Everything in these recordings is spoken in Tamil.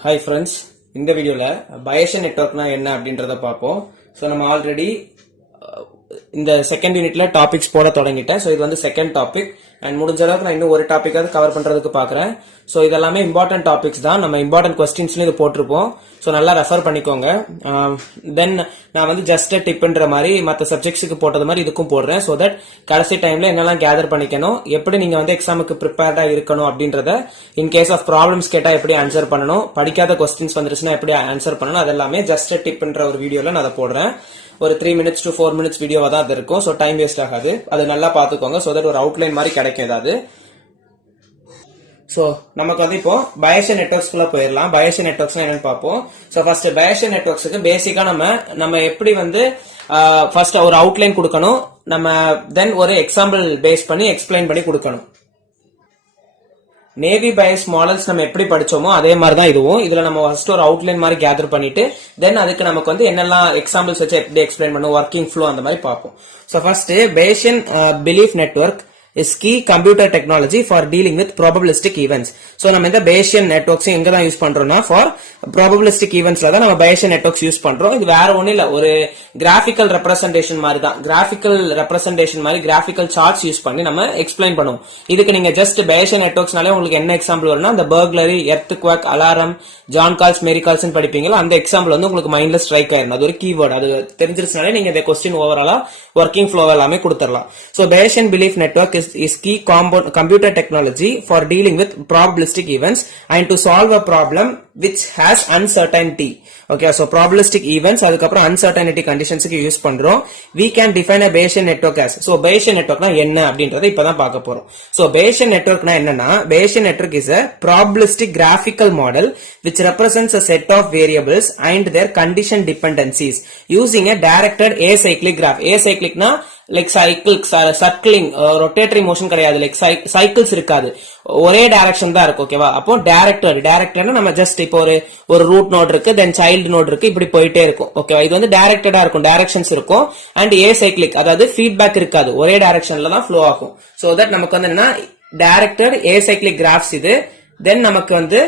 Hi friends, இந்த வீடியோல Bayesian நெட்வொர்க்னா என்ன அப்படின்றத பார்ப்போம். சோ நம்ம ஆல்ரெடி இந்த செகண்ட் யூனிட்ல டாபிக்ஸ் போட தொடங்கிட்டேன். சோ இது வந்து செகண்ட் டாபிக் அண்ட் முடிஞ்ச அளவுக்கு நான் இன்னும் ஒரு டாபிக்காவது கவர் பண்றதுக்கு பாக்குறேன். சோ இதெல்லாமே இம்பார்ட்டன்ட் டாபிக்ஸ் தான். நம்ம இம்பார்ட்டன்ட் கொஸ்டின்ஸ்ல இது போட்டிருப்போம். சோ நல்லா ரெஃபர் பண்ணிக்கோங்க. தென் நான் வந்து ஜஸ்ட் டிப்ன்ற மாதிரி மற்ற சப்ஜெக்ட்ஸுக்கு போட்டது மாதிரி இதுக்கும் போடுறேன். சோ தட் கடைசி டைம்ல என்னெல்லாம் கேதர் பண்ணிக்கணும், எப்படி நீங்க வந்து எக்ஸாமுக்கு ப்ரிப்பேர்டா இருக்கணும் அப்படின்றத, இன் கேஸ் ஆஃப் ப்ராப்ளம்ஸ் கேட்டா எப்படி ஆன்சர் பண்ணணும், படிக்காத கொஸ்டின்ஸ் வந்துருச்சுன்னா எப்படி ஆன்சர் பண்ணணும், அதெல்லாமே ஜஸ்ட் டிப்ன்ற ஒரு வீடியோல நான் அதை போடுறேன். ஒரு 3 minutes to 4 minutes வீடியோவா தான் அது இருக்கும். ஸோ டைம் வேஸ்ட் ஆகாது. அது நல்லா பார்த்துக்கோங்க. ஸோ தட் ஒரு அவுட்லைன் மாதிரி கிடைக்கும் ஏதாவது. ஸோ நமக்கு வந்து இப்போ Bayesian நெட்வொர்க்ஸ்குள்ள போயிடலாம். Bayesian நெட்வொர்க்ஸ் என்னன்னு பார்ப்போம். ஸோ ஃபர்ஸ்ட் Bayesian நெட்வொர்க்ஸுக்கு பேசிக்கா நம்ம எப்படி வந்து ஃபர்ஸ்ட் ஒரு அவுட்லைன் கொடுக்கணும், நம்ம தென் ஒரு எக்ஸாம்பிள் பேஸ் பண்ணி எக்ஸ்பிளைன் பண்ணி கொடுக்கணும். நேவி பயஸ் மாடல்ஸ் நம்ம எப்படி படிச்சோமோ அதே மாதிரி தான் இதுவும். இதுல நம்ம ஃபர்ஸ்ட் ஒரு அவுட்லைன் மாதிரி கேதர் பண்ணிட்டு தென் அதுக்கு நமக்கு வந்து என்னெல்லாம் எக்ஸாம்பிள்ஸ் வச்சு எப்படி எக்ஸ்பிளைன் பண்ணும், ஒர்க்கிங் ஃப்ளோ அந்த மாதிரி பார்ப்போம். So first Bayesian belief network is key computer technology for dealing with probabilistic events. So நம்ம இந்த Bayesian networks எங்க தான் யூஸ் பண்றோம்னா for probabilistic eventsல தான் நம்ம Bayesian networks யூஸ் பண்றோம். இது வேற ஒண்ணும் இல்ல, ஒரு graphical representation மாதிரி தான். graphical representation மாதிரி graphical charts யூஸ் பண்ணி நம்ம எக்ஸ்பிளைன் பண்ணுவோம். இதுக்கு நீங்க ஜஸ்ட் Bayesian networksனாலே உங்களுக்கு என்ன எக்ஸாம்பிள் வரும்னா அந்த burglary, earthquake, alarm, John calls, Mary calls படிப்பீங்களா, அந்த எக்ஸாம்பிள் வந்து உங்களுக்கு மைண்ட்ல ஸ்ட்ரைக் ஆயிரும். அது ஒரு கீவேர்ட். அது தெரிஞ்சிருச்சுனாலே நீங்க இந்த கொஸ்டின் ஓவராலா ஒர்க்கிங் ஃப்ளோ எல்லாமே கொடுத்துடலாம். So Bayesian belief network is key computer technology for dealing with probabilistic events and to solve a problem which has uncertainty. Okay, so probabilistic events அதுக்கப்புறம் uncertainty conditions-க்கு யூஸ் பண்றோம். We can define a Bayesian network as. So Bayesian networkனா என்ன அப்படின்றதை இப்பதான் பார்க்க போறோம். So Bayesian networkனா என்னன்னா, Bayesian network is a probabilistic graphical model which represents a set of variables and their condition dependencies using a directed acyclic graph. Acyclicனா லைக் சர்க்கிளிங், ரொட்டேட்டரி மோஷன் கிடையாது. லைக் சைக்கிள்ஸ் இருக்காது, ஒரே டைரக்ஷன் தான் இருக்கு. ஓகேவா? அப்போ டைரக்டர்னா நம்ம ஜஸ்ட் இப்போ ஒரு ரூட் நோட் இருக்கு, தென் சைல்டு நோட் இருக்கு, இப்படி போயிட்டே இருக்கும். ஓகேவா? இது வந்து டைரக்டடா இருக்கும், டைரக்ஷன்ஸ் இருக்கும். அண்ட் ஏசைக்ளிக், அதாவது ஃபீட்பேக் இருக்காது, ஒரே டைரக்ஷன்ல தான் ஃப்ளோ ஆகும். சோ தட் நமக்கு வந்து என்ன, டைரக்டட் ஏசைக்ளிக் கிராஃப்ஸ் இது. தென் நமக்கு வந்து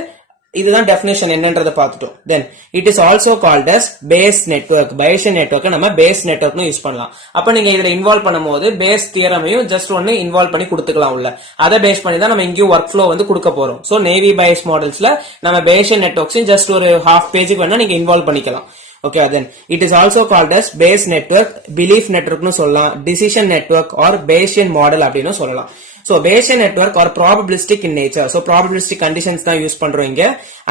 இதுதான் டெஃபினேஷன் என்னன்றதை பார்த்துட்டோம். Then it is also called as Bayes network. Bayesian network நம்ம பேஸ் நெட்வொர்க்னு யூஸ் பண்ணலாம். அப்ப நீங்க இதுல இன்வால்வ் பண்ணும்போது பேஸ் தியரமையும் ஜஸ்ட் ஒன்னு இன்வால்வ் பண்ணி கொடுத்துக்கலாம் உள்ள. அதை பேஸ் பண்ணி தான் நம்ம இங்கேயும் ஒர்க் ஃப்ளோ வந்து கொடுக்க போறோம். சோ நேவி பயஸ் மாடல்ஸ்ல நம்ம Bayesian நெட்வொர்க்ஸ் ஜஸ்ட் ஒரு ஹாஃப் பேஜுக்கு வேணா நீங்க இன்வால்வ் பண்ணிக்கலாம். Okay, then it is also called as base network, belief network னு சொல்லலாம், decision network or Bayesian model அப்படினு சொல்லலாம். So Bayesian network or probabilistic in nature. So probabilistic conditions தான் யூஸ் பண்றோம் இங்க.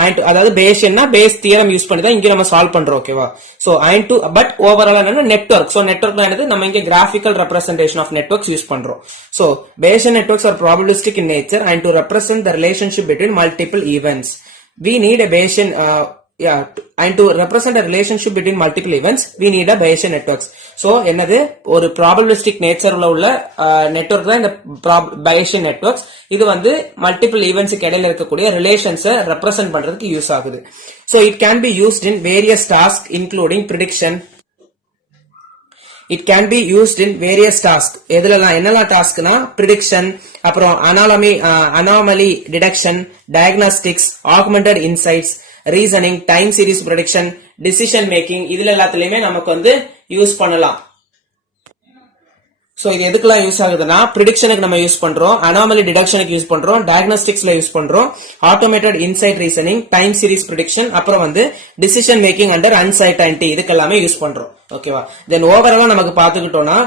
And அதாவது Bayesianனா base theorem யூஸ் பண்ணி தான் இங்க நம்ம சால்வ் பண்றோம். ஓகேவா? So and to but overall என்னன்னா network. So networkனா என்னது, நம்ம இங்க graphical representation of networks use பண்றோம். So Bayesian networks are probabilistic in nature and to represent the relationship between multiple events. We need a Bayesian and to represent a relationship between multiple events we need a Bayesian networks. So என்னது, ஒரு probabilistic nature உள்ள நெட்வொர்க் தான் இந்த Bayesian networks. இது வந்து மல்டிபிள் ஈவென்ட்ஸ்க்கு இடையில இருக்கக்கூடிய ரிலேஷன்ஸை ரெப்ரசென்ட் பண்றதுக்கு யூஸ் ஆகுது. So it can be used in various tasks including prediction. It can be used in various tasks. எதுலலாம் என்னெல்லாம் டாஸ்க்னா, prediction, அப்புறம் anomaly detection, diagnostics, augmented insights, reasoning, time series prediction, decision making, இதுல எல்லாத்துலயுமே நமக்கு வந்து யூஸ் பண்ணலாம். சோ இது எதுக்கெல்லாம் யூஸ் ஆகுதுன்னா, ப்ரிடிக்ஷனுக்கு நம்ம யூஸ் பண்றோம், அனாமலி டிடக்ஷனுக்கு யூஸ் பண்றோம், டயக்னோஸ்டிக்ஸ்ல யூஸ் பண்றோம், automated insight reasoning, time series prediction, அப்புறம் வந்து டிசிஷன் மேக்கிங் அண்டர் அன்சர்டைனிட்டி, இதுக்கெல்லாமே யூஸ் பண்றோம். ஓகேவா? தென் ஓவராலா நமக்கு பாத்துக்கிட்டோம்னா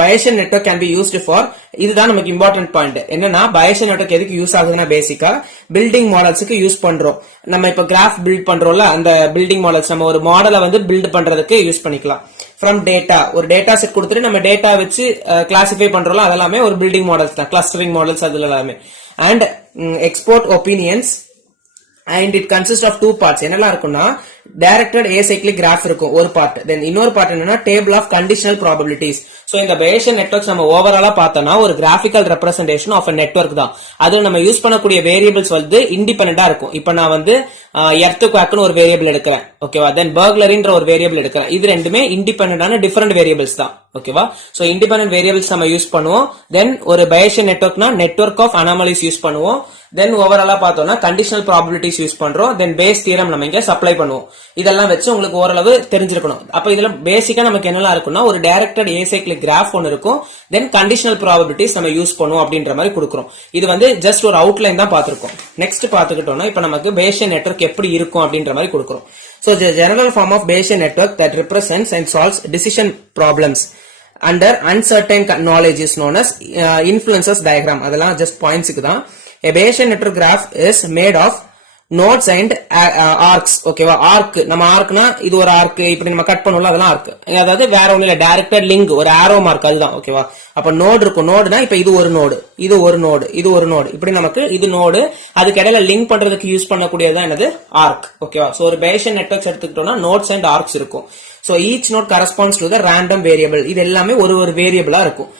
Bayesian network can be used for, இதுதான் நமக்கு இம்பார்ட்டன்ட் பாயிண்ட் என்னன்னா, Bayesian network எதுக்கு யூஸ் ஆகுதுன்னா, பேசிக்கா பில்டிங் மாடல்ஸ்க்கு யூஸ் பண்றோம். நம்ம இப்ப கிராஃப் பில்ட் பண்றோம்ல, அந்த பில்டிங் மாடல்ஸ் நம்ம ஒரு மாடலை வந்து பில்ட் பண்றதுக்கு யூஸ் பண்ணிக்கலாம். ஃப்ரம் டேட்டா, ஒரு டேட்டா செட் கொடுத்துட்டு நம்ம டேட்டா வச்சு கிளாசிஃபை பண்றோம், அதெல்லாமே ஒரு பில்டிங் மாடல்ஸ் தான், கிளஸ்டரிங் மாடல்ஸ் அதுல எல்லாமே. And export opinions and it consists of two parts. என்னெல்லாம் இருக்கும்னா, directed acyclic graph இருக்கும் ஒரு பார்ட், தென் இன்னொரு பார்ட் என்னன்னா table of conditional probabilities. So இந்த Bayesian networks நம்ம ஓவராலா பார்த்தோம்னா ஒரு graphical representation of a network தான். அதுல நம்ம யூஸ் பண்ணக்கூடிய வேரியபிள்ஸ் வந்து இண்டிபெண்டண்டா இருக்கும். இப்போ நான் வந்து earthquakeனு ஒரு வேரியபிள் எடுக்கிறேன். ஓகேவா? தென் burglaryன்ற ஒரு வேரியபிள் எடுக்கிறேன். இது ரெண்டுமே இண்டிபெண்டன்டான டிஃபரெண்ட் வேரியபிள்ஸ் தான். ஓகேவா. சோ இண்டிபெண்டன்ட் வேரியபிள்ஸ் நம்ம யூஸ் பண்ணுவோம். தென் ஒரு பையேஷியன் நெட்வொர்க்னா நெட்வொர்க் ஆஃப் அனாமலிஸ் யூஸ் பண்ணுவோம். தென் ஓவராலா பார்த்தோம்னா கண்டிஷனல் ப்ராபபிலிட்டிஸ் யூஸ் பண்றோம். தென் பேஸ் தியரம் நம்ம இங்க சப்ளை பண்ணுவோம். இதெல்லாம் வச்சு உங்களுக்கு ஓரளவு தெரிஞ்சிருக்கணும். அப்ப இதுல பேசிக்கா நமக்கு என்னெல்லாம் இருக்கும்னா ஒரு டைரக்டட் ஏசைக்ளிக் கிராஃப் ஒன்னு இருக்கும். தென் கண்டிஷனல் ப்ராபபிலிட்டிஸ் நம்ம யூஸ் பண்ணுவோம் அப்படின்ற மாதிரி கொடுக்குறோம். இது வந்து ஜஸ்ட் ஒரு அவுட்லைன் தான் பார்த்திருக்கோம். நெக்ஸ்ட் பாத்துக்கிட்டோம்னா இப்ப நமக்கு பேசியன் நெட்வொர்க் எப்படி இருக்கும் அப்படின்ற மாதிரி கொடுக்குறோம். So the general form of Bayesian network that represents and solves decision problems under uncertain knowledge is known as influences diagram. அதெல்லாம் just points க்கு தான். A Bayesian network graph is made of nodes and arcs. ஓகேவா. ஆர்க் நம்ம ஆர்க்னா இது ஒரு ஆர்க் இப்படி நம்ம கட் பண்ணுவோம்ல அதெல்லாம் ஆர்க். அதாவது வேற ஒண்ணு இல்ல டைரக்டட் லிங்க் ஒரு ஆரோ மார்க் அதுதான். ஓகேவா. அப்ப நோடு இருக்கும். நோடுனா இப்ப இது ஒரு நோடு இது ஒரு நோடு இது ஒரு நோடு இப்படி நமக்கு இது நோடு அதுக்கு இடையில லிங்க் பண்றதுக்கு யூஸ் பண்ணக்கூடியதான் என்னது ஆர்க். ஓகேவா. சோ ஒரு Bayesian நெட்வொர்க்ஸ் எடுத்துக்கிட்டோம்னா நோட்ஸ் அண்ட் ஆர்க்ஸ் இருக்கும். So each node corresponds to the random variable. இது எல்லாமே ஒரு ஒரு வேரியபிளா இருக்கும்.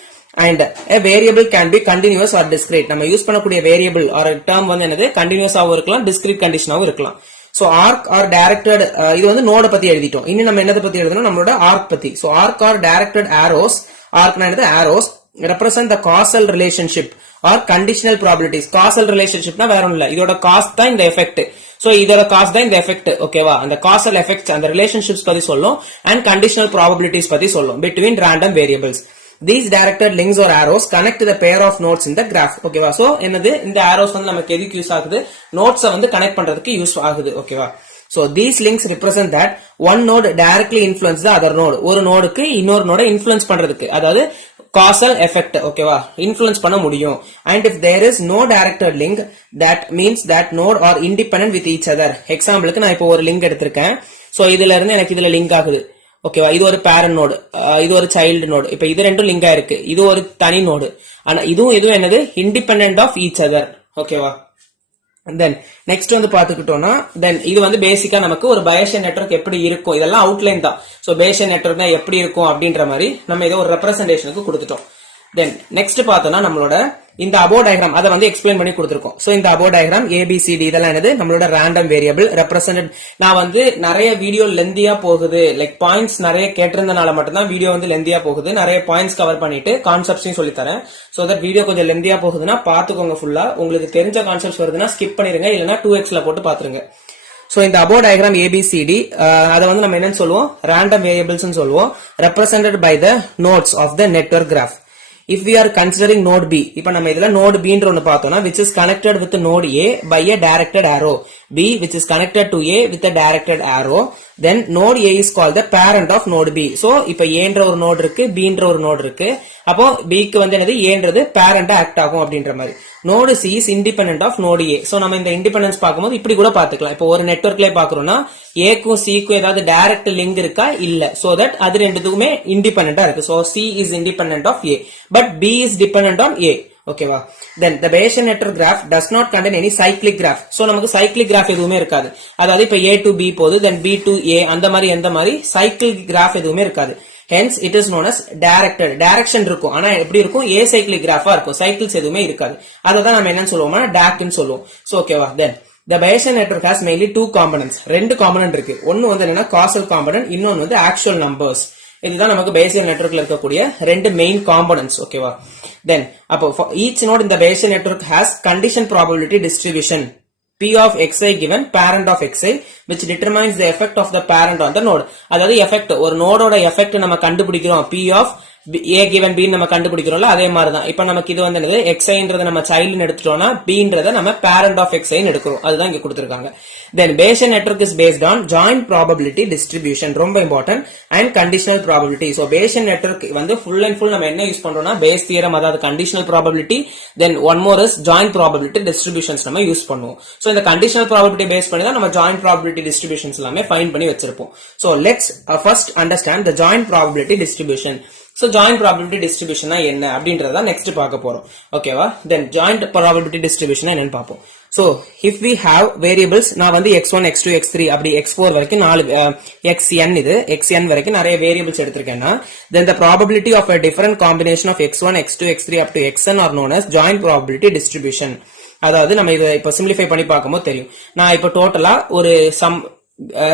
And a variable can be continuous or discrete. நம்ம யூஸ் பண்ணக்கூடிய வேரியபிள் or term வந்து என்னது கண்டினியூஸ் ஆவும் இருக்கலாம் discrete கண்டிஷனாவும் இருக்கலாம். So arc or directed இது வந்து நோட பத்தி எழுதிட்டோம். இன்னும் நம்ம என்னத பத்தி எழுதணும் நம்மளோட arc பத்தி. So arc or directed arrows arcனா என்னது arrows represent the causal relationship or conditional probabilities. causal relationshipனா வேற ஒண்ணும் இல்ல இதோட cause தான் இந்த effect. So இதோட cause தான் இந்த effect. ஓகேவா. அந்த causal effects அந்த relationships பத்தி சொல்லும் and conditional probabilities பத்தி சொல்லும் between random variables. These directed links or arrows connect the pair of nodes in the graph. ஓகேவா. சோ என்னது இந்த arrows வந்து நமக்கு எதுக்கு யூஸ் ஆகுது நோட்ஸை வந்து கனெக்ட் பண்றதுக்கு யூஸ் ஆகுது. ஓகேவா. So these links represent that one node directly influence the other node. ஒரு நோடுக்கு இன்னொரு நோட இன்ஃப்ளூயன்ஸ் பண்றதுக்கு அதாவது causal effect. ஓகேவா. இன்ஃப்ளூயன்ஸ் பண்ண முடியும். And if there is no directed link that means that node are independent with each other. எக்ஸாம்பிளுக்கு நான் இப்போ ஒரு லிங்க் எடுத்திருக்கேன். சோ இதுல இருந்து எனக்கு இதுல லிங்க் ஆகுது. ஓகேவா. இது ஒரு பேரண்ட் நோடு இது ஒரு சைல்டு நோடு. இப்ப இது ரெண்டும் லிங்கா இருக்கு. இது ஒரு தனி நோடு. ஆனா இதுவும் என்னது இண்டிபெண்டன்ட் ஆஃப் ஈச் அதர். ஓகேவா. தென் நெக்ஸ்ட் வந்து பாத்துக்கிட்டோம்னா தென் இது வந்து பேசிக்கா நமக்கு ஒரு Bayesian நெட்வொர்க் எப்படி இருக்கும் இதெல்லாம் அவுட்லைன் தான். சோ Bayesian நெட்வொர்க்னா எப்படி இருக்கும் அப்படின்ற மாதிரி நம்ம இதை ஒரு ரெப்ரசன்டேஷனுக்கு கொடுத்துட்டோம். தென் நெக்ஸ்ட் பார்த்தோம்னா நம்மளோட இந்த above diagram அதை வந்து எக்ஸ்பிளைன் பண்ணி கொடுத்திருக்கோம். சோ இந்த above diagram ABCD இதெல்லாம் என்னது நம்மளோட random variable represented. நான் வந்து நிறைய வீடியோ லெந்தியா போகுது லைக் பாயிண்ட்ஸ் நிறைய கேட்டிருந்தனால மட்டும்தான் வீடியோ வந்து லெந்தியா போகுது. நிறைய பாயிண்ட்ஸ் கவர் பண்ணிட்டு கான்செப்ட்ஸையும் சொல்லி தரேன். சோ தட் வீடியோ கொஞ்சம் லெந்தியா போகுதுன்னா பாத்துக்கோங்க ஃபுல்லா. உங்களுக்கு தெரிஞ்ச கான்செப்ட்ஸ் வருதுன்னா ஸ்கிப் பண்ணிருங்க இல்லனா 2x போட்டு பாத்துருங்க. சோ இந்த above diagram ABCD அதை வந்து நம்ம என்னன்னு சொல்லுவோம் random variables ன்னு சொல்லுவோம் represented by the nodes of the network graph. If we are considering node B, இப்ப நம்ம இதுல node B ன்ற ஒன்னு பார்த்தோம்னா which is connected with node A by a directed arrow. B which is connected to A with a directed arrow. Then node A is called the parent of node B. So இப்ப A ன்ற ஒரு நோட் இருக்கு B ன்ற ஒரு நோட் இருக்கு. அப்போ B க்கு வந்து என்னது A ன்றது பேரண்டா ஆக்ட் ஆகும் அப்படின்ற மாதிரி. Node C is independent of node A. So நம்ம இந்த இண்டிபெண்டன்ஸ் பாக்கும்போது இப்படி கூட பாத்துக்கலாம். இப்போ ஒரு நெட்வொர்க்லயே பாக்குறோம்னா A க்கும் C க்கும் ஏதாவது டைரக்ட் லிங்க் இருக்கா இல்ல. சோ தட் அது ரெண்டுத்துக்குமே இண்டிபெண்டன்ட்டா இருக்கு. So C is independent of A but B is dependent on A. ஓகேவா. Then the Bayesian network graph does not contain any cyclic graph. So நமக்கு cyclic graph எதுவுமே இருக்காது. அதாவது இப்ப A to B போகுது then B to A அந்த மாதிரி எந்த மாதிரி cyclic graph எதுவுமே இருக்காது. Hence it is known as directed. direction இருக்கும். ஆனா எப்படி இருக்கும் acyclic graph இருக்கும். cycles எதுவுமே இருக்காது. அததான் நம்ம என்னன்னு சொல்லுவோம்னா DAC ன்னு சொல்லுவோம். சோ ஓகேவா. Then the Bayesian network has mainly two components. ரெண்டு காம்போனன்ட் இருக்கு. ஒன்னு வந்து என்னன்னா causal component இன்னொன்னு வந்து actual numbers. இதுதான் நமக்கு Bayesian networkல இருக்கக்கூடிய ரெண்டு மெயின் காம்போனன்ட்ஸ். ஓகேவா. தென் அப்போ each node in the Bayesian network has condition probability distribution P of xi given parent of xi which determines the effect of the parent on the node. அதாவது effect ஒரு நோடோட effect நம்ம கண்டுபிடிக்கிறோம் P of A given B நம்ம கண்டுபிடிக்கிறோம்ல அதே மாதிரி தான். இப்போ நமக்கு இது வந்து என்னது xi ன்றத நம்ம சைல்ட்னு எடுத்துட்டோம்னா B ன்றத நம்ம parent of xi ன்னு எடுக்கிறோம். அதுதான் இங்க கொடுத்திருக்காங்க. Then Bayesian network is based on joint probability distribution ரொம்ப important and conditional probability. So Bayesian network வந்து full and full நம்ம என்ன யூஸ் பண்றோம்னா Bayes theorem அதாவது conditional probability then one more is joint probability distributions நம்ம யூஸ் பண்ணுவோம். So இந்த conditional probability பேஸ் பண்ணி தான் நம்ம joint probability distributions எல்லாமே ஃபைண்ட் பண்ணி வச்சிருப்போம். So let's first understand the joint probability distribution. So joint probability distribution என்ன அப்படின்றத next பார்க்க போறோம். ஓகேவா. Then joint probability distribution என்னன்னு பார்ப்போம். So if we have variables நான் வந்து x1 x2 x3 அப்படி x4 வரைக்கும் 4 xn இது xn வரைக்கும் நிறைய variables எடுத்திருக்கேன்னா then the probability of a different combination of x1 x2 x3 up to xn are known as joint probability distribution. அதாவது நம்ம இத இப்ப சிம்பிளிஃபை பண்ணி பார்க்கும்போது தெரியும். நான் இப்ப டோட்டலா ஒரு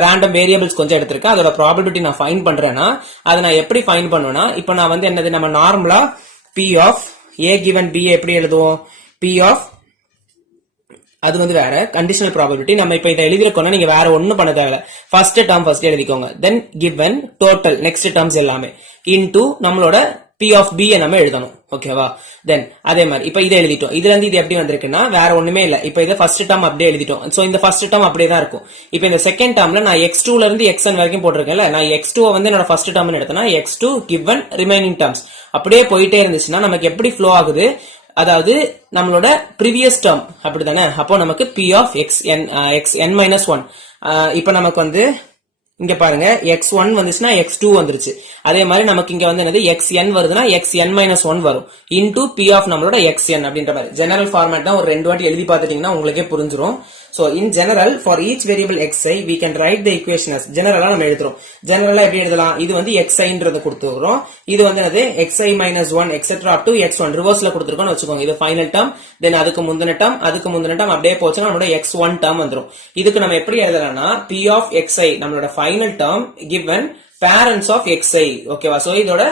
ரேண்டம் வேரியபிள்ஸ் கொஞ்சம் எடுத்திருக்கேன். அதோட ப்ராபபிலிட்டி நான் ஃபைண்ட் பண்றேன்னா அதை நான் எப்படி ஃபைண்ட் பண்ணுவேன்னா, இப்போ நான் வந்து என்னது, நம்ம நார்மலா P of A given B எப்படி எழுதுவோம்? P ஆஃப், அது வந்து வேற கண்டிஷனல் ப்ராபபிலிட்டி. நம்ம இப்ப இதை எழுதிருக்கோம்னா நீங்க வேற ஒண்ணும் பண்ண தேவையில்ல. ஃபர்ஸ்ட் டேர்ம் ஃபர்ஸ்ட் எழுதிக்கோங்க. தென் given டோட்டல் நெக்ஸ்ட் டேர்ம்ஸ் எல்லாமே இன்டு நம்மளோட P ஆஃப் B நம்ம எழுதணும். ஓகேவா? தென் அதே மாதிரி இப்ப இதை எழுதிட்டோம். இதுல இருந்து இது எப்படி வந்திருக்குன்னா வேற ஒண்ணுமே இல்ல. இப்ப இதை ஃபர்ஸ்ட் டேர்ம் அப்படியே எழுதிட்டோம். சோ இந்த ஃபர்ஸ்ட் டேர்ம் அப்படியே தான் இருக்கும். இப்ப இந்த செகண்ட் டேர்ம்ல நான் x2 ல இருந்து xn வரைக்கும் போட்டிருக்கேன்ல, நான் x2 வந்து என்னோட ஃபர்ஸ்ட் டேர்ம்னு எடுத்தேன்னா x2 given ரிமைனிங் டேர்ம்ஸ் அப்படியே போயிட்டே இருந்துச்சுன்னா நமக்கு எப்படி ஃப்ளோ ஆகுது, அதாவது நம்மளோட ப்ரீவியஸ் டேர்ம் அப்படிதானே. அப்போ நமக்கு P ஆஃப் xn minus 1. இப்ப நமக்கு வந்து இங்க பாருங்க x1 வந்துச்சுன்னா x2 வந்துருச்சு. அதே மாதிரி நமக்கு இங்க வந்து என்னது xn வருதுன்னா xn minus 1 வரும் இன்டு P ஆஃப் நம்மளோட xn அப்படின்ற மாதிரி ஜெனரல் ஃபார்மேட் தான். ஒரு 2 வாட்டி எழுதி பார்த்துட்டீங்கன்னா உங்களுக்கே புரிஞ்சிரும். So in general for each variable xi we can write the equation as general நம்ம எழுதுறோம். ஜெனரலா எப்படி எழுதலாம், இது வந்து xiன்றது கொடுத்துறோம், இது வந்து என்னது xi minus 1 etc up to x1 ரிவர்ஸ்ல கொடுத்துருக்கோம்னு வச்சுக்கோங்க. இது ஃபைனல் டேர்ம், தென் அதுக்கு முந்தின டேர்ம் அப்படியே போச்சுன்னா நம்மளோட x1 டேர்ம் வந்துரும். இதுக்கு நம்ம எப்படி எழுதலாம்னா P of xi நம்மளோட final term given parents of xi. ஓகேவா? சோ இதோட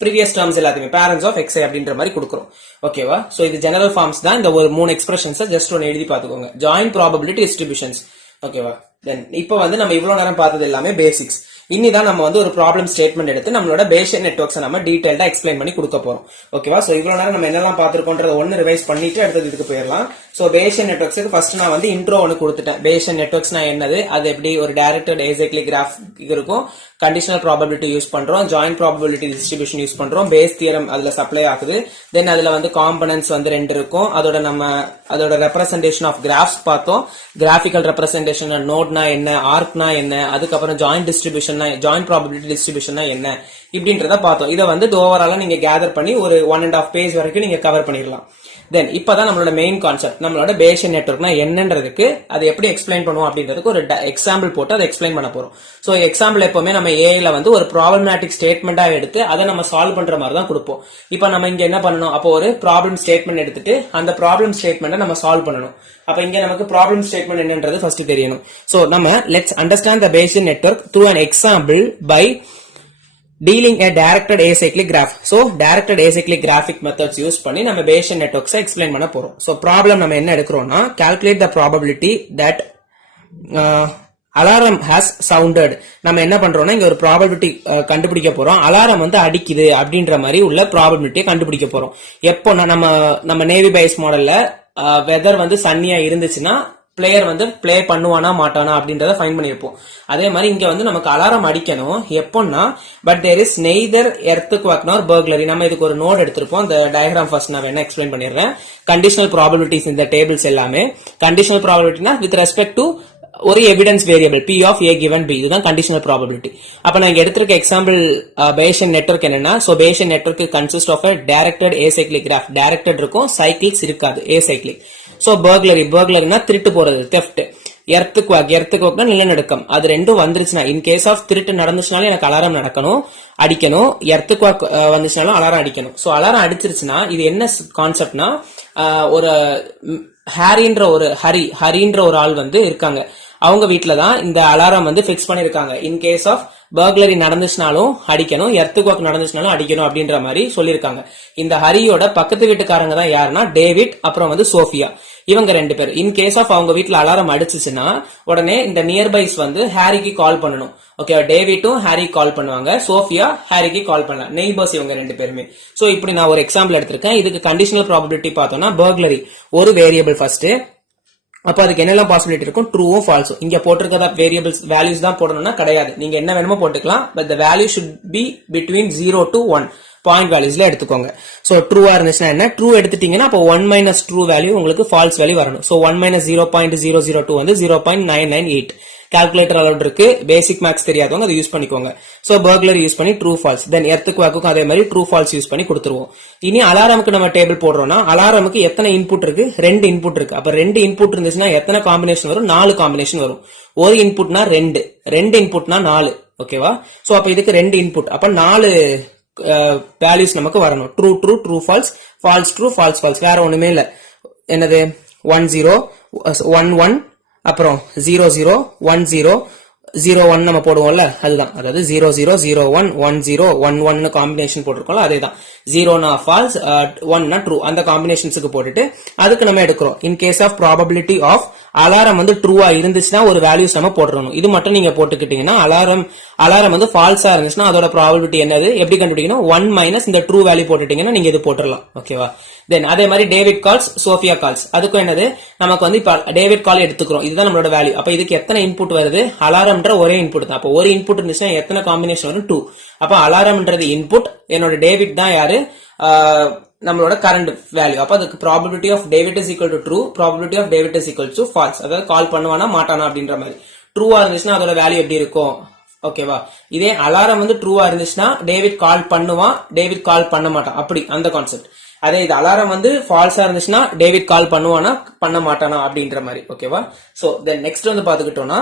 previous terms எல்லாத்தையுமே parents of xi அப்படின்ற மாதிரி கொடுக்கிறோம். ஓகேவா? சோ இது ஜெனரல் ஃபார்ம்ஸ் தான். இந்த ஒரு 3 எக்ஸ்பிரஷன்ஸ் ஜஸ்ட் ஒன்னு எழுதி பாத்துக்கோங்க. Joint probability distributions. ஓகேவா? தென் இப்போ வந்து நம்ம இவ்வளவு நேரம் பார்த்தது எல்லாமே பேசிக்ஸ். இன்னிதான் நம்ம வந்து ஒரு ப்ராப்ளம் ஸ்டேட்மெண்ட் எடுத்து நம்மளோட பேசியன் நெட்வொர்க்ஸ் நம்ம டீடைல்டா எக்ஸ்பிளைன் பண்ணி கொடுக்க போறோம். ஓகேவா? சோ இவ்வளவு நேரம் நம்ம என்னெல்லாம் பார்த்திருக்கோம்ன்றத ஒன்னு ரிவைஸ் பண்ணிட்டு அடுத்தது இதுக்கு போயிடலாம். சோ பேசியன் நெட்வொர்க்ஸ்க்கு ஃபர்ஸ்ட் நான் வந்து இன்ட்ரோ ஒன்னு கொடுத்துட்டேன். பேசியன் நெட்வொர்க்ஸ்னா என்னது, அது எப்படி ஒரு டைரக்டட் ஏசைக்ளிக் கிராஃப் இருக்கும், கண்டிஷனல் ப்ராபபிலிட்டி யூஸ் பண்றோம், ஜாயின்ட் ப்ராபபிலிட்டி டிஸ்ட்ரிபியூஷன் யூஸ் பண்றோம், பேஸ் தியரம் அதுல சப்ளை ஆகுது. தென் அதுல வந்து காம்பனன்ட்ஸ் வந்து 2 இருக்கும். அதோட ரெப்ரசன்டேஷன் ஆஃப் கிராஃப்ஸ் பார்த்தோம். கிராஃபிக்கல் ரெப்ரசன்டேஷன், நோட்னா என்ன, ஆர்க்னா என்ன, அதுக்கப்புறம் joint distribution, joint probability distribution என்ன இப்படின்றத பார்த்தோம். இதை வந்து ஓவராலா நீங்க கேதர் பண்ணி ஒரு 1.5 பேஜ் வரைக்கும் நீங்க கவர் பண்ணிடலாம். தென் இப்பதான் நம்மளோட மெயின் கான்செப்ட், நம்மளோட பேசியன் நெட்வொர்க்னா என்னன்றதுக்கு அது எப்படி எக்ஸ்பிளைன் பண்ணுவோம் அப்படின்றதுக்கு ஒரு எக்ஸாம்பிள் போட்டு அதை எக்ஸ்பிளைன் பண்ண போறோம். சோ எக்ஸாம்பிள் எப்பவுமே நம்ம ஏஐல வந்து ஒரு ப்ராப்ளமேட்டிக் ஸ்டேட்மெண்டா எடுத்து அதை நம்ம சால்வ் பண்ற மாதிரி தான் கொடுப்போம். இப்ப நம்ம இங்க என்ன பண்ணணும், அப்போ ஒரு ப்ராப்ளம் ஸ்டேட்மெண்ட் எடுத்துட்டு அந்த ப்ராப்ளம் ஸ்டேட்மெண்ட்டை நம்ம சால்வ் பண்ணணும். அப்ப இங்க நமக்கு ப்ராப்ளம் ஸ்டேட்மெண்ட் என்னன்றது ஃபர்ஸ்ட் தெரியணும். சோ நம்ம let's understand the பேசியன் network through an example by dealing a directed acyclic graph. So directed acyclic graphic methods use பண்ணி நம்ம Bayesian networks explain பண்ண போறோம். So problem நம்ம என்ன எடுக்கிறோம்னா, calculate the probability that alarm has sounded. நம்ம என்ன பண்றோம்னா இங்க ஒரு ப்ராபபிலிட்டி கண்டுபிடிக்க போறோம். அலாரம் வந்து அடிக்குது அப்படின்ற மாதிரி உள்ள ப்ராபபிலிட்டியை கண்டுபிடிக்க போறோம். எப்போ நம்ம நேவி பேஸ் மாடல்ல வெதர் வந்து சன்னியா இருந்துச்சுன்னா பிளேயர் வந்து பிளே பண்ணுவானா மாட்டானா அப்படின்றத ஃபைண்ட் பண்ணிருப்போம். அதே மாதிரி இங்க வந்து நமக்கு அலாரம் அடிக்கணும் எப்போன்னா, but there is neither earthquake nor burglary. நம்ம இதுக்கு ஒரு நோட் எடுத்திருப்போம். அந்த டயக்ராம் ஃபர்ஸ்ட் நான் வேணா எக்ஸ்பிளைன் பண்ணிடுறேன். கண்டிஷனல் ப்ராபபிலிட்டிஸ் இந்த டேபிள்ஸ் எல்லாமே கண்டிஷனல் ப்ராபபிலிட்டினா வித் ரெஸ்பெக்ட் டு ஒரு evidence variable P of A given B, இதுதான் கண்டிஷனல் ப்ராபபிலிட்டி. அப்ப நான் இங்க எடுத்திருக்க எக்ஸாம்பிள் பேசியன் நெட்வொர்க் என்னன்னா, so Bayesian network consist of a directed acyclic graph. directed இருக்கும், சைக்கிள்ஸ் இருக்காது, acyclic. சோ பர்க்லரினா திருட்டு போறது, தெஃப்ட். எர்த்குவேக்னா நிலநடுக்கம். அது ரெண்டும் வந்துருச்சுன்னா, இன் கேஸ் ஆஃப் திருட்டு நடந்துச்சுனாலும் எனக்கு அலாரம் அடிக்கணும், எர்த்குவேக் வந்துச்சுனாலும் அலாரம் அடிக்கணும். சோ அலாரம் அடிச்சிருச்சுன்னா இது என்ன கான்செப்ட்னா, ஒரு ஹரின்ற ஒரு ஆள் வந்து இருக்காங்க. அவங்க வீட்டுல தான் இந்த அலாரம் வந்து பிக்ஸ் பண்ணிருக்காங்க. இன் கேஸ் ஆஃப் பர்க்லரி நடந்துச்சுனாலும் அடிக்கணும், எர்த்குவேக் நடந்துச்சுனாலும் அடிக்கணும் அப்படின்ற மாதிரி சொல்லிருக்காங்க. இந்த ஹரியோட பக்கத்து வீட்டுக்காரங்க தான் யாருன்னா டேவிட், அப்புறம் வந்து சோஃபியா. இவங்க 2 பேர். இன் கேஸ் ஆஃப் அவங்க வீட்டுல அலாரம் அடிச்சுச்சுன்னா உடனே இந்த நியர்பைஸ் வந்து ஹாரிக்கு கால் பண்ணணும். ஓகே, டேவிட்டும் ஹாரி கால் பண்ணுவாங்க, சோஃபியா ஹாரிக்கு கால் பண்ணலாம். நெய்பர்ஸ் இவங்க 2 பேருமே. சோ இப்படி நான் ஒரு எக்ஸாம்பிள் எடுத்திருக்கேன். இதுக்கு கண்டிஷனல் ப்ராபபிலிட்டி பார்த்தோம்னா, பர்க்லரி ஒரு வேரியபிள் ஃபர்ஸ்ட், அப்ப அதுக்கு என்னெல்லாம் பாசிபிலிட்டி இருக்கும், ட்ரூவும் ஃபால்ஸும். இங்க போட்டிருக்கதா வேரியபிள்ஸ் வேல்யூஸ் தான் போடணும்னா கிடையாது, நீங்க என்ன வேணுமோ போட்டுக்கலாம். But the value should be between 0 to 1 point வேல்யூஸ்ல எடுத்துக்கோங்க. சோ ட்ரூவா இருந்துச்சுன்னா என்ன, ட்ரூ எடுத்துட்டீங்கன்னா அப்போ 1 மைனஸ் ட்ரூ வேல்யூ உங்களுக்கு ஃபால்ஸ் வேல்யூ வரணும். சோ 1 மைனஸ் 0.002 வந்து 0.998. கால்குலேட்டர் அலௌட் இருக்கு, பேசிக் மேக்ஸ் தெரியாதவங்க அதை யூஸ் பண்ணிக்கோங்க. சோ பர்க்லரி யூஸ் பண்ணி ட்ரூ ஃபால்ஸ், தென் எர்த்குவேக்கும் அதே மாதிரி ட்ரூ ஃபால்ஸ் யூஸ் பண்ணி கொடுத்துருவோம். இனி அலாரமுக்கு நம்ம டேபிள் போடுறோம்னா, அலாரமுக்கு எத்தனை இன்புட் இருக்கு, 2 இன்புட் இருக்கு. அப்ப 2 இன்புட் இருந்துச்சுன்னா எத்தனை காம்பினேஷன் வரும், 4 காம்பினேஷன் வரும். ஒரு இன்புட்னா 2 இன்புட்னா 4. ஓகேவா? சோ அப்ப இதுக்கு 2 இன்புட், அப்ப 4 வேல்யூஸ் நமக்கு வரணும். True true, true false, false true, false false. வேற ஒண்ணுமே இல்ல. என்னது 10 11 அப்புறம் 001001 நம்ம போடுவோம்ல அதுதான், அதாவது 00011011 காம்பினேஷன் போட்டிருக்கோம்ல அதேதான். 0 ஃபால்ஸ் 1 ட்ரூ அந்த காம்பினேஷன்ஸ்க்கு போட்டுட்டு அதுக்கு நம்ம எடுக்கிறோம். In case of probability of alarm வந்து ட்ரூவா இருந்துச்சுன்னா ஒரு வேல்யூஸ் நம்ம போட்டுறணும். இது மட்டும் நீங்க போட்டுக்கிட்டீங்கன்னா அலாரம் வந்து ஃபால்ஸா இருந்துச்சுன்னா அதோட ப்ராபபிலிட்டி என்னது எப்படி கண்டுபிடிக்கணும், 1 மைனஸ் இந்த ட்ரூ வேல்யூ போட்டுட்டீங்கன்னா நீங்க இது போட்டுடலாம். ஓகேவா? தென் அதே மாதிரி டேவிட் கால்ஸ், சோஃபியா கால்ஸ், அதுக்கும் என்னது நமக்கு வந்து இப்ப டேவிட் கால் எடுத்துக்கிறோம், இதுதான் நம்மளோட வேல்யூ. அப்ப இதுக்கு எத்தனை இன்புட் வருது, அலாரம்ன்ற ஒரே இன்புட் தான். அப்போ ஒரு இன்புட் இருந்துச்சுன்னா எத்தனை காம்பினேஷன் வரும், 2. அப்ப அலாரம்ன்றது இன்புட், என்னோட டேவிட் தான் யாரு, நம்மளோட கரண்ட் வேல்யூ. அப்ப அதுக்கு probability of David is equal to true, probability of David is equal to false. அதாவது கால் பண்ணுவானா மாட்டானா அப்படின்ற மாதிரி. ட்ரூவா இருந்துச்சுன்னா அதோட வேல்யூ எப்படி இருக்கும், ஓகேவா? இதே அலாரம் வந்து ட்ரூவா இருந்துச்சுன்னா டேவிட் கால் பண்ணுவான், டேவிட் கால் பண்ண மாட்டான், அப்படி அந்த கான்செப்ட். அதே இது அலாரம் வந்து ஃபால்ஸா இருந்துச்சுன்னா டேவிட் கால் பண்ணுவானா பண்ண மாட்டானா அப்படின்ற மாதிரி. ஓகேவா? சோ தென் நெக்ஸ்ட் வந்து பாத்துக்கிட்டோம்னா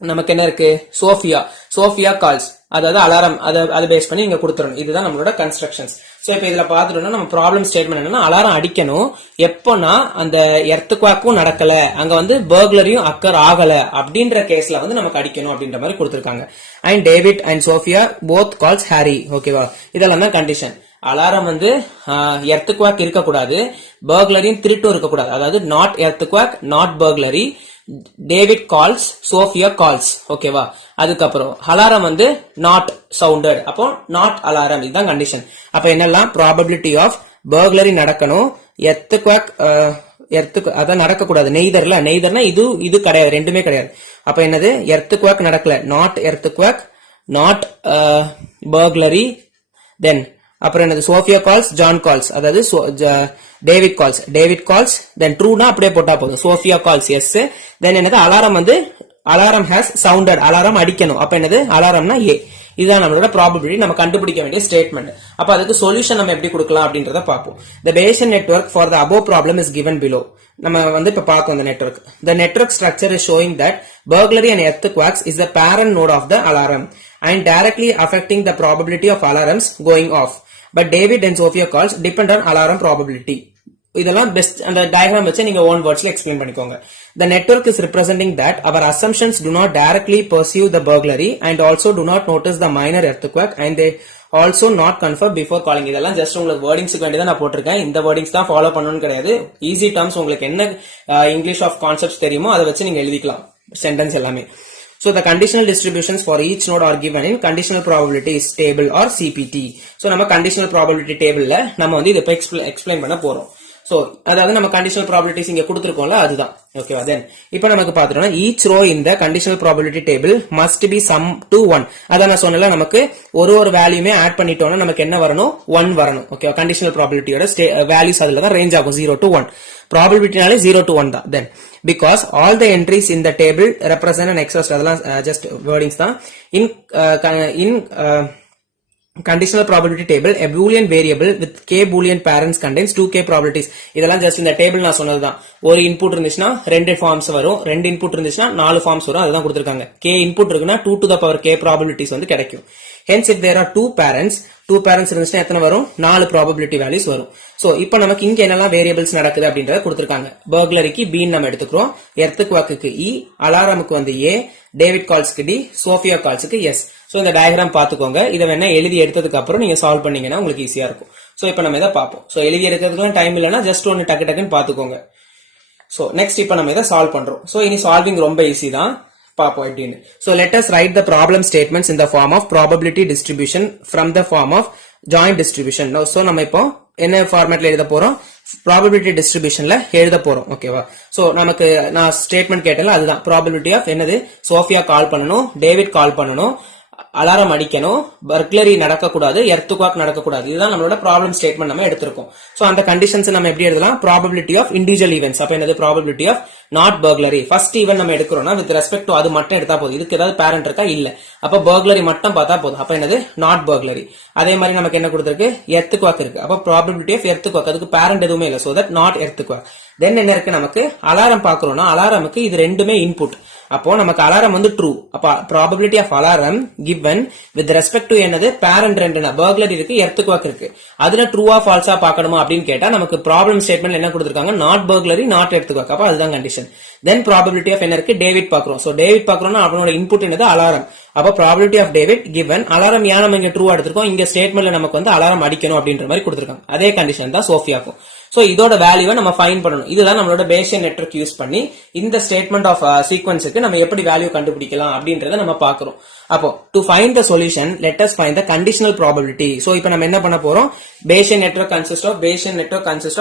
நமக்கு என்ன இருக்கு, சோஃபியா கால்ஸ், அதாவது அலாரம் அதை பேஸ் பண்ணி நீங்க கொடுத்துடணும். இதுதான் நம்மளோட கன்ஸ்ட்ரக்ஷன்ஸ். சோ இப்ப இதுல பாத்துட்டோம்னா நம்ம ப்ராப்ளம் ஸ்டேட்மெண்ட் என்னன்னா அலாரம் அடிக்கணும் எப்போனா அந்த எர்த்குவாக்கும் நடக்கல, அங்க வந்து பர்க்லரியும் அக்கர் ஆகல அப்படின்ற கேஸ்ல வந்து நமக்கு அடிக்கணும் அப்படின்ற மாதிரி கொடுத்திருக்காங்க. And David and Sophia both calls Harry. ஓகேவா? இதெல்லாம் தான் கண்டிஷன். அலாரம் வந்து எர்த்குவாக் இருக்கக்கூடாது, பர்க்லரியும் திருட்டும் இருக்கக்கூடாது. அதாவது not earthquake, not burglary, David calls, Sophia calls. ஓகேவா? அதுக்கப்புறம் அலாரம் வந்து நாட் சவுண்டட், அப்போ நாட் அலாரம், இதுதான் கண்டிஷன். அப்ப என்னெல்லாம், ப்ராபபிலிட்டி ஆஃப் பர்க்லரி நடக்கணும், எர்த்குவாக் அதான் நடக்கக்கூடாது, நெய்தர்னா இது கிடையாது, ரெண்டுமே கிடையாது. அப்ப என்னது, எர்த்குவாக் நடக்கல, நாட் எர்த்குவாக், நாட் பர்க்லரி. தென் அப்புறம் என்னது, சோஃபியா கால்ஸ், ஜான் கால்ஸ், அதாவது டேவிட் கால்ஸ், தென் ட்ரூனா அப்படியே போட்டா போதும். Sofia calls S. தென் என்னது, அலாரம் வந்து அலாரம் ஹேஸ் சவுண்டட், அலாரம் அடிக்கணும். அப்ப என்னது, அலாரம்னா ஏ. இதுதான் நம்மளோட ப்ராபபிலிட்டி, நம்ம கண்டுபிடிக்க வேண்டிய ஸ்டேட்மெண்ட். அப்ப அதுக்கு சொல்யூஷன் நம்ம எப்படி கொடுக்கலாம் அப்படின்றத பார்ப்போம். The Bayesian network for the above problem is given below. நம்ம வந்து இப்ப பார்த்தோம் the network. The network structure is showing that burglary and earthquakes is the parent node of the alarm and directly affecting the probability of alarms going off. But David and Sophia calls depend on alarm probability. இதெல்லாம் பெஸ்ட் அந்த டயக்ராம் வச்சு நீங்க ஓன் வேர்ட்ஸ்ல எக்ஸ்பிளைன் பண்ணிக்கோங்க. The network is representing that our assumptions do not directly pursue the burglary and also do not notice the minor earthquake and they also not confirm before calling. இதெல்லாம் ஜஸ்ட் உங்களுக்கு வேர்டிங்ஸ்க்கு வேண்டியதான் நான் போட்டிருக்கேன். இந்த வேர்டிங்ஸ் தான் ஃபாலோ பண்ணணும்னு கிடையாது. ஈஸி டேர்ம்ஸ் உங்களுக்கு என்ன இங்கிலீஷ் ஆஃப் கான்செப்ட்ஸ் தெரியுமோ அதை வச்சு நீங்க எழுதிக்கலாம் சென்டென்ஸ் எல்லாமே. So the conditional distributions for each node are given in conditional probabilities table or CPT. So நம்ம conditional probability tableல நம்ம வந்து இதை எக்ஸ்பிளைன் பண்ண போறோம். சோ அதாவது நம்ம கண்டிஷனல் ப்ராபபிலிட்டிஸ் இங்க கொடுத்திருக்கோம்ல அதுதான். ஓகேவா? தென் இப்போ நமக்கு பாத்துட்டோம்னா ஈச் ரோ இந்த conditional probability table must be sum to 1. அதான் நான் சொன்னல, நமக்கு ஒரு வேல்யூமே ஆட் பண்ணிட்டோம்னா நமக்கு என்ன வரணும், 1 வரணும். ஓகேவா? கண்டிஷனல் ப்ராபபிலிட்டியோட வேல்யூஸ் அதுல தான் ரேஞ்ச் ஆகும் 0 to 1. ப்ராபபிலிட்டினாலே 0 to 1 தான். தென் because all the entries in the table represent an excess, அதெல்லாம் just wordings தான். in conditional probability table a boolean variable with k boolean parents contains 2k probabilities. இதெல்லாம் just இந்த டேபிள் நான் சொன்னதுதான். ஒரு இன்புட் இருந்துச்சுன்னா 2 ஃபார்ம்ஸ் வரும், 2 இன்புட் இருந்துச்சுன்னா 4 ஃபார்ம்ஸ் வரும், அதுதான் கொடுத்திருக்காங்க. k இன்புட் இருக்குன்னா 2 to the power k probabilities வந்து கிடைக்கும். hence if there are two parents இருந்துச்சுன்னா எத்தனை வரும், 4 probability values வரும். சோ இப்போ நமக்கு இங்க என்னெல்லாம் வேரியபிள்ஸ் நடக்குது அப்படின்றத கொடுத்திருக்காங்க. பர்க்லரிக்கு B நம்ம எடுத்துக்கிறோம், எர்த்குவாக்கு E, அலாரமுக்கு வந்து A, டேவிட் கால்ஸ்க்கு D, சோஃபியா கால்ஸ்க்கு S. சோ இந்த டயக்ராம் பாத்துக்கோங்க. இதை வேணா எழுதி எடுத்ததுக்கு அப்புறம் நீங்க சால்வ் பண்ணீங்கன்னா உங்களுக்கு ஈஸியா இருக்கும். சோ இப்போ நம்ம இதை பார்ப்போம். சோ எழுதி எடுக்கிறதுக்கு டைம் இல்லைன்னா ஜஸ்ட் ஒன்னு டக்குன்னு பாத்துக்கோங்க. சோ நெக்ஸ்ட் இப்போ நம்ம இதை சால்வ் பண்றோம். சோ இனி சால்விங் ரொம்ப ஈஸி தான், பாப்போம் எப்படின்னு. So let us write the problem statements in the form of probability distribution from the form of joint distribution. Now so நம்ம இப்போ என்ன ஃபார்மேட்ல எழுத போறோம், probability distributionல எழுத போறோம். ஓகேவா? சோ நமக்கு நான் ஸ்டேட்மெண்ட் கேட்டல அதுதான் probability of என்னது, சோஃபியா கால் பண்ணணும், டேவிட் கால் பண்ணணும், அலாரம் அடிக்கணும், பர்க்லரி நடக்கக்கூடாது, எர்த்குவாக் நடக்கக்கூடாது. இதுதான் நம்மளோட ப்ராப்ளம் ஸ்டேட்மெண்ட் நம்ம எடுத்திருக்கோம். சோ அந்த கண்டிஷன்ஸ் நம்ம எப்படி எழுதலாம், ப்ராபபிலிட்டி ஆஃப் இண்டிவிஜுவல் ஈவென்ட்ஸ். அப்ப என்னது, probability of not burglary. First event நம்ம எடுக்கிறோம்னா வித் ரெஸ்பெக்ட் டு அது மட்டும் எடுத்தா போதும். இதுக்கு ஏதாவது பேரண்ட் இருக்கா, இல்ல. அப்ப பர்க்லரி மட்டும் பார்த்தா போதும். அப்ப என்னது, நாட் பர்க்லரி. அதே மாதிரி நமக்கு என்ன கொடுத்திருக்கு, எர்த்குவாக் இருக்கு. அப்ப ப்ராபபிலிட்டி ஆஃப் எர்த்குவாக், அதுக்கு பேரண்ட் எதுவுமே இல்ல. So that not earthquake. Then என்ன இருக்கு, நமக்கு அலாரம் பாக்குறோம்னா அலாரமுக்கு இது ரெண்டுமே இன்புட். அப்போ நமக்கு அலாரம் வந்து ட்ரூ. அப்ப probability of alarm given with respect to என்னது, பேரண்ட் ரெண்டுனா பர்க்லரி இருக்கு, எர்த்குவாக் இருக்கு. அதுல ட்ரூவா ஃபால்ஸா பார்க்கணுமா அப்படின்னு கேட்டா நமக்கு ப்ராப்ளம் ஸ்டேட்மெண்ட் என்ன கொடுத்திருக்காங்க, நாட் பர்க்லரி நாட் எர்த்குவாக். அப்ப அதுதான் கண்டிஷன். தென் ப்ராபபிலிட்டி ஆஃப் என்ன இருக்கு, டேவிட் பாக்குறோம். சோ டேவிட் பாக்குறோம்னா அவனோட இன்புட் என்னது, அலாரம். அப்ப probability of David given alarm ஏன் நம்ம இங்க ட்ரூ எடுத்திருக்கோம், இங்க ஸ்டேட்மெண்ட்ல நமக்கு வந்து அலாரம் அடிக்கணும் அப்படின்ற மாதிரி கொடுத்திருக்காங்க. அதே கண்டிஷன் தான் சோஃபியாக்கும். சோ இதோட வேல்யூவை நம்ம ஃபைண்ட் பண்ணணும். இதுதான் நம்மளோட பேசியன் நெட்வொர்க் யூஸ் பண்ணி இந்த ஸ்டேட்மெண்ட் ஆஃப் சீக்வன்ஸுக்கு நம்ம எப்படி வேல்யூ கண்டுபிடிக்கலாம் அப்படின்றத நம்ம பாக்குறோம். அப்போ to find the solution let us find the conditional probability. So இப்போ நம்ம என்ன பண்ண போறோம், Bayesian network consist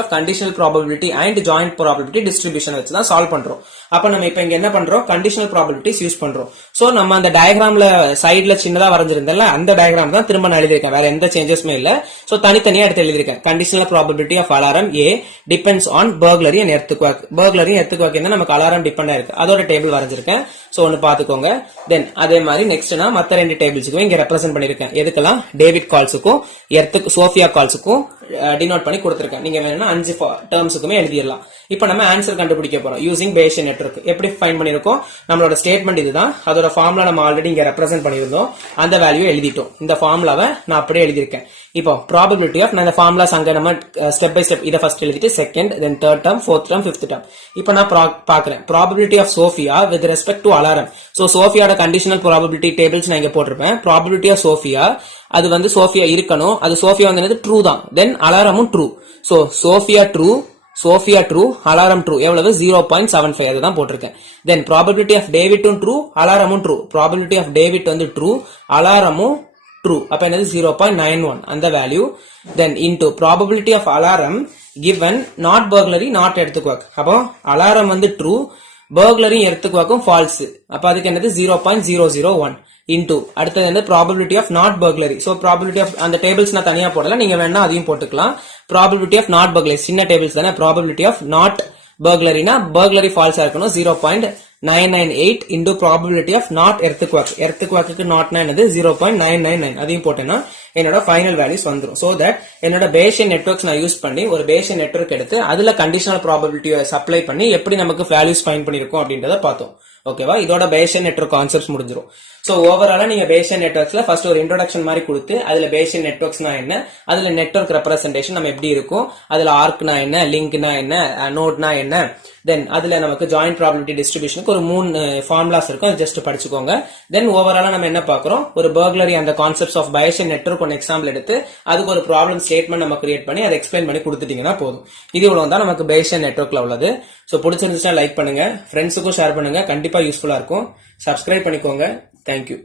of conditional probability and joint probability distribution வச்சு தான் சால்வ் பண்றோம். அப்ப நம்ம இப்ப இங்க என்ன பண்றோம், கண்டிஷனல் ப்ராபபிலிட்டிஸ் யூஸ் பண்றோம். சோ நம்ம அந்த டயக்ராம்ல சைடுல சின்னதா வரைஞ்சிருந்தல அந்த டயக்ராம் தான் திரும்ப நான் எழுதிருக்கேன், வேற எந்த சேஞ்சஸுமே இல்ல. சோ தனித்தனியா எடுத்து எழுதிருக்கேன். Conditional probability of alarm A depends on burglary and earthquake. Burglary earthquake என்ன நமக்கு அலாரம் டிபெண்ட் ஆயிருக்கு, அதோட டேபிள் வரைஞ்சிருக்கேன். சோ ஒன்னு பாத்துக்கோங்க. தென் அதே மாதிரி நெக்ஸ்ட் நான் மத்த ரெண்டு டேபிள்ஸுக்கும் இங்க ரெப்ரசென்ட் பண்ணிருக்கேன். எதுக்கெல்லாம், டேவிட் கால்ஸுக்கும் சோஃபியா கால்ஸுக்கும் டினோட் பண்ணி கொடுத்திருக்கேன். நீங்க வேணும்னா 5 டேர்ம்ஸுக்குமே எழுதிடலாம். இப்போ நம்ம ஆன்சர் கண்டுபிடிக்க போறோம் யூசிங் பேசியன் நெட்வொர்க். எப்படி ஃபைண்ட் பண்ணிருக்கோம், நம்மளோட ஸ்டேட்மெண்ட் இதுதான், அதோட ஃபார்முலா நம்ம ஆல்ரெடி இங்க ரெப்ரசென்ட் பண்ணிருந்தோம், அந்த வேல்யூ எழுதிட்டோம். இந்த ஃபார்முலாவை நான் அப்படியே எழுதிருக்கேன். இப்போ ப்ராபபிலிட்டி ஆஃப் இந்த ஃபார்முலாஸ் அங்க நம்ம ஸ்டெப் பை ஸ்டெப் இதை ஃபர்ஸ்ட் எழுதிட்டு second, then third term, fourth term, fifth term. இப்போ நான் பாக்குறேன் probability of Sophia with respect to alarm. So சோஃபியாட கண்டிஷனல் ப்ராபபிலிட்டி டேபிள்ஸ் நான் இங்க போட்டிருப்பேன். ப்ராபபிலிட்டி ஆஃப் சோஃபியா அது வந்து சோஃபியா இருக்கணும், அது சோஃபியா வந்து ட்ரூ தான். தென் அலாரமும் true. So Sophia true alarm true எவ்வளவு 0.75 அதுதான் போட்டிருக்கேன். தென் ப்ராபபிலிட்டி ஆஃப் டேவிட்டும் ட்ரூ அலாரமும் ட்ரூ. ப்ராபபிலிட்டி ஆஃப் டேவிட் வந்து ட்ரூ அலாரமும் ட்ரூ. அப்ப என்னது 0.91 அந்த வேல்யூ. Then into probability of alarm given not burglary not earthquake. அப்போ அலாரம் வந்து ட்ரூ, burglary earthquakeம் ஃபால்ஸ். அப்ப அதுக்கு என்னது 0.001 இன்டு அடுத்தது வந்து probability of not burglary. So probability of அந்த டேபிள்ஸ் நான் தனியா போடல, நீங்க வேணா அதையும் போட்டுக்கலாம். ப்ராபபிலிட்டி ஆஃப் நாட் பர்க்லரி சின்ன டேபிள்ஸ் தானே, ப்ராபபிலிட்டி ஆஃப் நாட் பர்க்லரினா பர்க்லரி ஃபால்ஸா இருக்கணும் 0.998 இன்டு ப்ராபபிலிட்டி ஆஃப் நாட் எர்த்குவேக்கு நாட்னா என்னது 0.999 அதையும் போட்டேன்னா என்னோட ஃபைனல் வேல்யூஸ் வந்துரும். சோ தட் என்னோட பேசியன் நெட்வொர்க்ஸ் நான் யூஸ் பண்ணி ஒரு பேசியன் நெட்வொர்க் எடுத்து அதுல கண்டிஷனல் ப்ராபபிலிட்டியை சப்ளை பண்ணி எப்படி நமக்கு வேல்யூஸ் ஃபைண்ட் பண்ணிருக்கோம் அப்படின்றத பார்த்தோம். ஓகேவா, இதோட பேசியன் நெட்வொர்க் கான்செப்ட்ஸ் முடிஞ்சிரும். சோ ஓவராலா நீங்க பேசியன் நெட்வொர்க்ஸ்ல ஃபர்ஸ்ட் ஒரு இன்ட்ரோடக்ஷன் மாதிரி கொடுத்து அதுல பேசியன் நெட்வொர்க்ஸ்னா என்ன, அதுல நெட்வொர்க் ரெப்ரசன்டேஷன் நம்ம எப்படி இருக்கும், அதுல ஆர்க்னா என்ன, லிங்க்னா என்ன, நோட்னா என்ன, தென் அதுல நமக்கு ஜாயிண்ட் ப்ராபபிலிட்டி டிஸ்ட்ரிபியூஷனுக்கு ஒரு 3 ஃபார்முலாஸ் இருக்கும், ஜஸ்ட் படிச்சுக்கோங்க. தென் ஓவராலா நம்ம என்ன பாக்குறோம், ஒரு பர்க்லரி அந்த concepts of Bayesian network one example எடுத்து அதுக்கு ஒரு ப்ராப்ளம் ஸ்டேட்மெண்ட் நம்ம கிரியேட் பண்ணி அதை எக்ஸ்பிளைன் பண்ணி கொடுத்துட்டீங்கன்னா போதும். இது இவ்வளவு தான் நமக்கு பேசியன் நெட்வொர்க்ல உள்ளது. சோ பிடிச்சிருந்துச்சுன்னா லைக் பண்ணுங்க, ஃப்ரெண்ட்ஸுக்கும் ஷேர் பண்ணுங்க, கண்டிப்பா யூஸ்ஃபுல்லா இருக்கும். சப்ஸ்கிரைப் பண்ணிக்கோங்க. தேங்க்யூ.